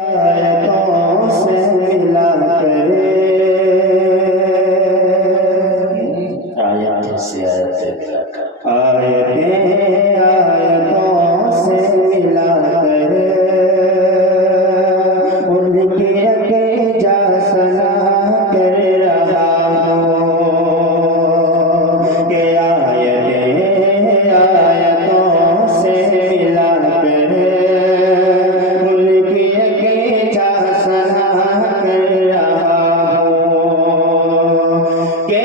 آیتوں سے ملا کرے، آیت سے آیتوں سے ملا کرے، ان کی اکیجا سنا کر رہا ہوں کہ آیتوں سے ملا کرے، ان کی اکیجا سنا کر رہا ہوں کہ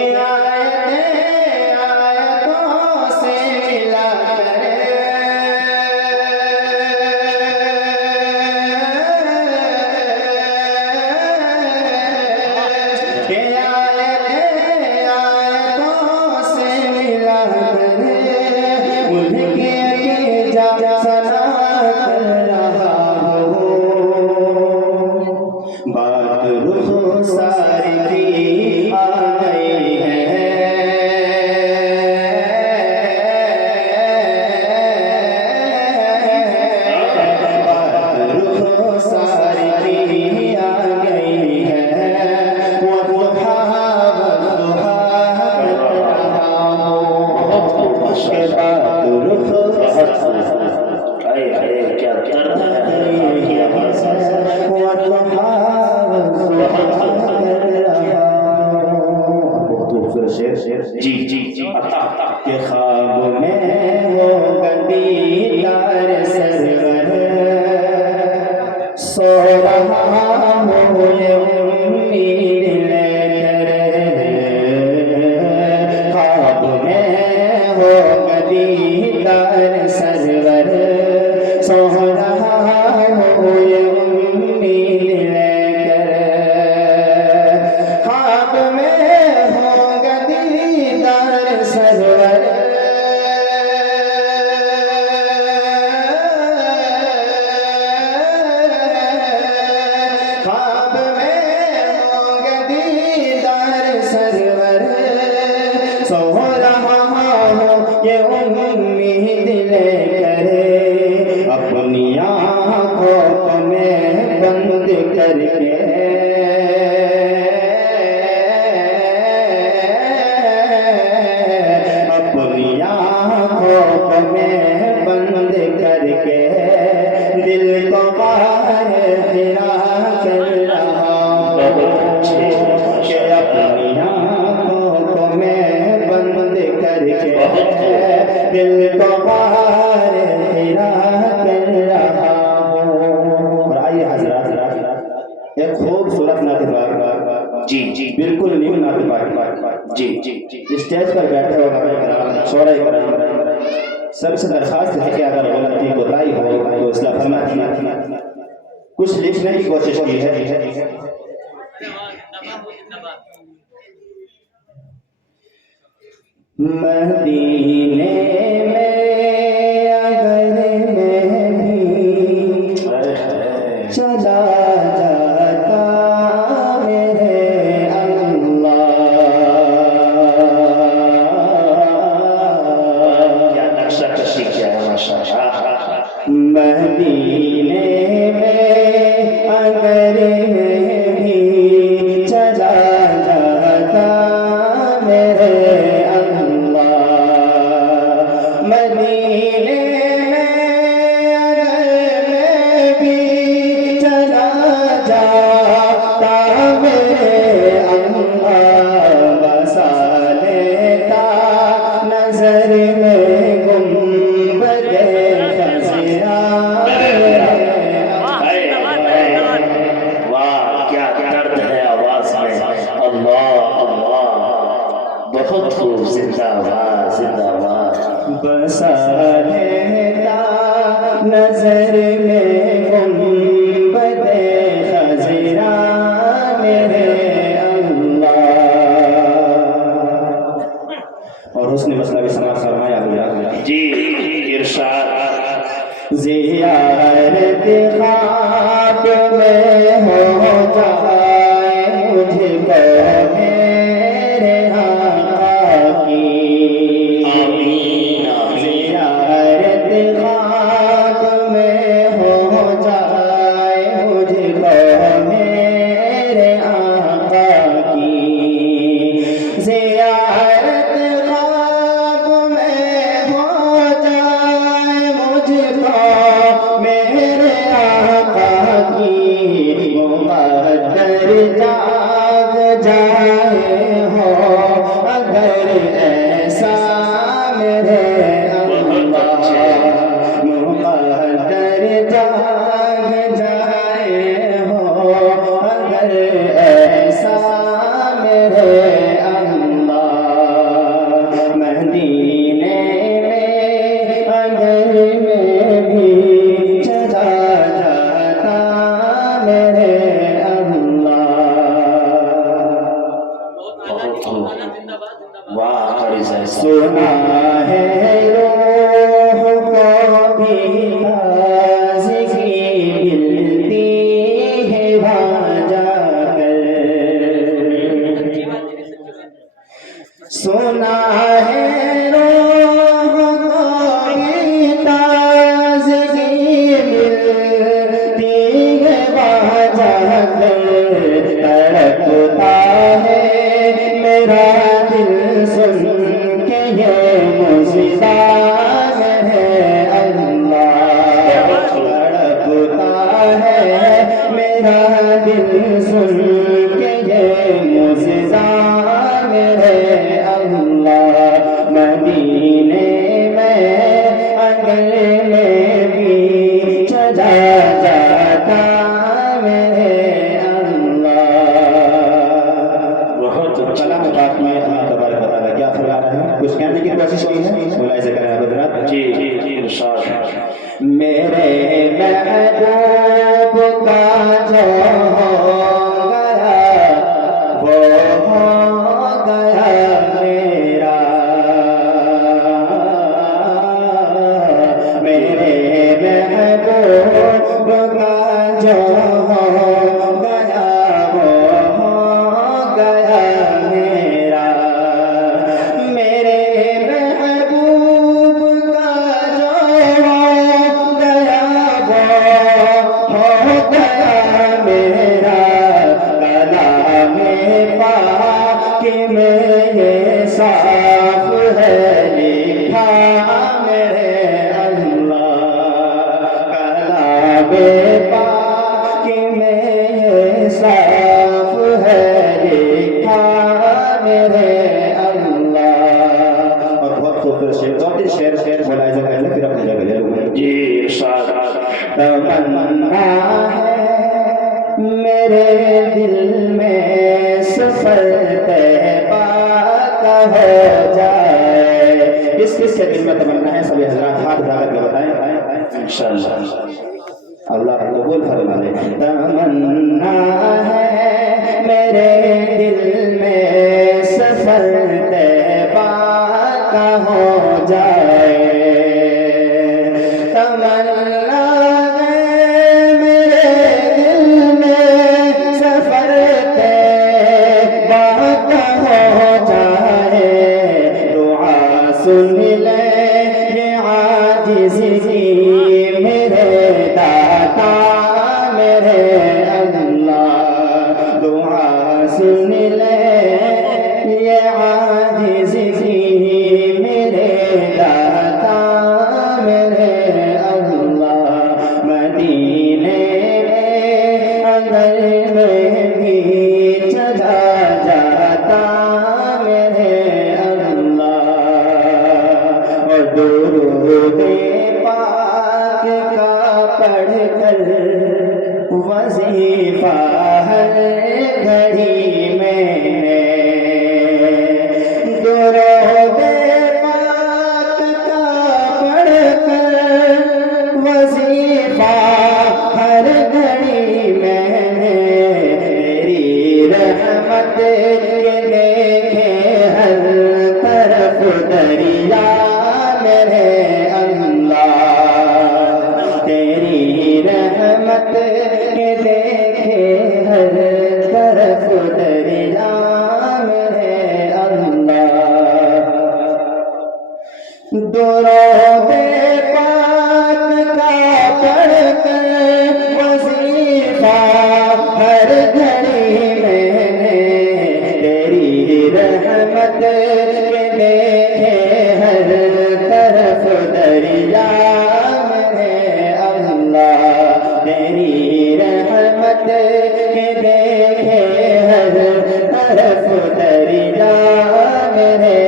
بات رخسار کی آ گئی ہے، بات رخسار کی آ گئی ہے، والضحیٰ جی جی جی کہ خواب میں وہ گدی دار سرور سو رہا ہوں یہ امید لے کر، خواب میں وہ گدی دار سرور سو رہا ہوں یہ امید لے کر، خواب میں سرور خواب میں ہوں گے دیدار سرور، سو رہا ہوں یہ امید لے کر، اپنی آنکھوں کو میں بند کر کے بند کر کے دل کو باہر پھرا کر رہا ہوں کہ اپنی آنکھوں کو میں بند کر کے دل کو باہر پھرا کر رہا ہوں۔ اور آئیے حضرات ایک خوبصورت نعت پاک، جی جی بالکل نیو نعت پاک، جی جی اسٹیج پر بیٹھے ہو شعراء کرام، سب سے درخواست ہے کہ اگر غلطی کوتاہی ہو تو اصلاح فرمائیں۔ کچھ لکھنے کی کوشش کی ہے، مدینے میں اگر میں بھی چلا جاتا میرے اللہ، کیا نقشہ کشی کیا ہے ماشاءاللہ، مدینے میں اگر میں بھی چلا جاتا میرے مدینے میں اگر میں بھی چلا جاتا میرے اللہ، بسا لیتا نظر میں گنبد خضرا، واہ کیا درد ہے آواز میں، اللہ اللہ بہت خوب، زندہ باد زندہ باد، بسا لیتا نظر میں گنبد خضرا میرے اللہ۔ اور حسن مسئلہ بھی سماعت فرمایا گیا، جی ارشاد، زیارت خواب میں ہو جائے مجھ کو میرے آقا کی، زیارت خواب میں ہو جائے مجھ سنا ہے روح کو بھی تازگی ملتی ہے وہاں جا کر، سنا ہے روح کو بھی تازگی ملتی ہے وہاں جا کر، تڑپتا ہے میرا دل سن کے یہ موجزات ہے اللہ، تڑپتا ہے میرا دل سن کے یہ موجزات ہے اللہ، مدینے میں اگر میں بھی چلا جاتا میرے اللہ۔ بہت کلام پاک میں اللہ تبارک و تعالیٰ کیا فرما رہا ہے، کچھ کہنے کی کوشش کی ہے، ملاحظہ کریں آپ حضرات۔ جی ارشاد، میرے محبوب کا جو ہو گیا وہ ہو گیا میرا، میرے محبوب کا جو ہو گیا وہ ہو گیا میرا، میرے محبوب کا جو ہو گیا وہ ہو گیا میرا، کلام پاک میں یہ صاف ہے لکھا میرے اللہ، کلام پاک میں یہ صاف ہے لکھا میرے اللہ۔ اور بہت خوبصورت شعر، دو تین شعر ملاحظہ کر لیں پھر اپنی جگہ لے لوں۔ جی ارشاد، تمنا ہے میرے دل میں سفر طیبہ کا ہو جائے، کس کس کے دل میں تمنا ہے سبھی حضرات ہاتھ اٹھا کر کے بتائیں انشاءاللہ، اللہ قبول فرما لے۔ تمنا ہے میرے دل میں سفر طیبہ کا ہو جائے، تمنا ہے میرے دل میں سفر طیبہ کا ہو جائے، دعا سن لے یہ عاجزی میرے داتا میرے اللہ، دعا سن لے یہ عاجزی میرے داتا میرے اللہ، مدینے میں اگر میں بھی چلا جاتا میرے اللہ، اور درود پاک کا پڑھ کر وظیفہ ہر گھڑی میں، درود پاک کا پڑھ کر وظیفہ ہر گھڑی میں، تیری رحمت کے دیکھے ہر طرف دریا میرے اللہ، تیری رحمت کے دیکھے ہر طرف دریا میرے اللہ، درود پاک کا پڑھ کر وظیفہ ہر گھڑی میں، تیری رحمت کے دیکھے ہر طرف دریا میرے اللہ، تیری رحمت کے دیکھے ہر طرف دریا میرے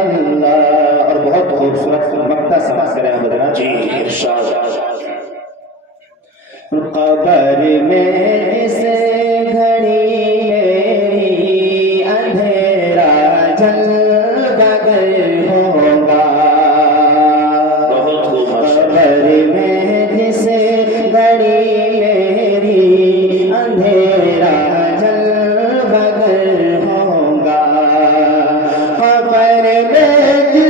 اللہ۔ اور بہت خوبصورت مقطع سماعت کریں حضرات۔ جی ارشاد، قبر میں اس گھڑی میری اندھیرا جلوہ گر ہوگا، قبر میں جس گھڑی میری اندھیرا جلوہ گر ہوگا، قبر میں